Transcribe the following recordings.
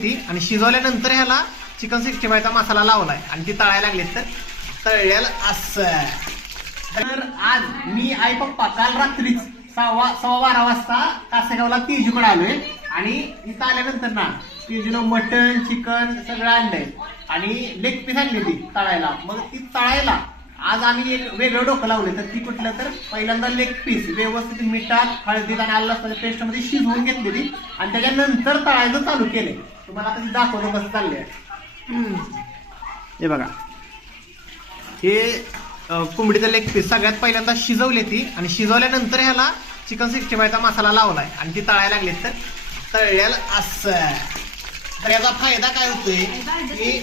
आणि शिजवल्यानंतर ह्याला चिकन 65चा मसाला लावलाय आणि ती तळायला लागली तर तळलेलं असं. तर आज मी आई पप्पा काल रात्रीच 12:15 वाजता कासेगावला तेजूकडे आलोय आणि इथं आल्यानंतर ना तेजूनं मटन चिकन सगळं आणलंय आणि लेग पीस आणली ती तळायला. मग ती तळायला आज आम्ही एक वेगळं डोकं लावले. तर ती कुठलं तर पहिल्यांदा लेग पीस व्यवस्थित मिठात हळदीत आणि आलं लसणाच्या पेस्ट मध्ये शिजवून घेतलेली आणि त्याच्यानंतर तळायचं चालू केलंय. तुम्हाला कधी दाखवतो कसं चाललंय. हे बघा हे कोंबडीचं लेग पीस सगळ्यात पहिल्यांदा शिजवली ती आणि शिजवल्यानंतर ह्याला चिकन 65चा मसाला लावलाय आणि ती तळायला लागली तर तळलेलं असं. तर याचा फायदा काय होतोय की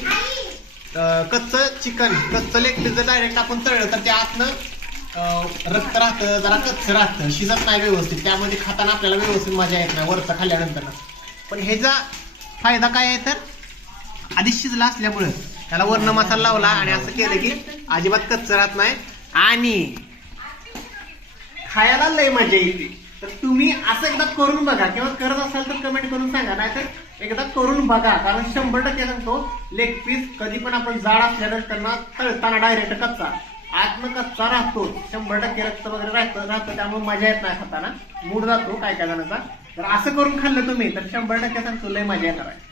कच्चं चिकन कच्चं लेग पीस जर डायरेक्ट आपण तळलं तर त्या आतनं रक्त राहतं जरा कच्चं राहतं शिजत नाही व्यवस्थित. त्यामध्ये खाताना आपल्याला व्यवस्थित मजा येत नाही वरचं खाल्ल्यानंतर. पण ह्याचा फायदा काय आहे तर आधीच शिजला असल्यामुळं त्याला वर्ण मसाला लावला आणि असं केलं की अजिबात कच्चं राहत नाही आणि खायला लय मजा येते. तर तुम्ही असं एकदा करून बघा किंवा करत असाल तर कमेंट करून सांगा. नाहीतर एकदा करून बघा कारण 100% सांगतो लेग पीस कधी पण आपण जाड असल्यानंतर ना तळताना डायरेक्ट कच्चा आतनं कच्चा राहतो. 100% रक्त वगैरे राहतं त्यामुळे मजा येत नाही खाताना मूड जातो काय काय जणांचा. तर असं करून खाल्लं तुम्ही तर 100% सांगतो लय मजा येणार आहे.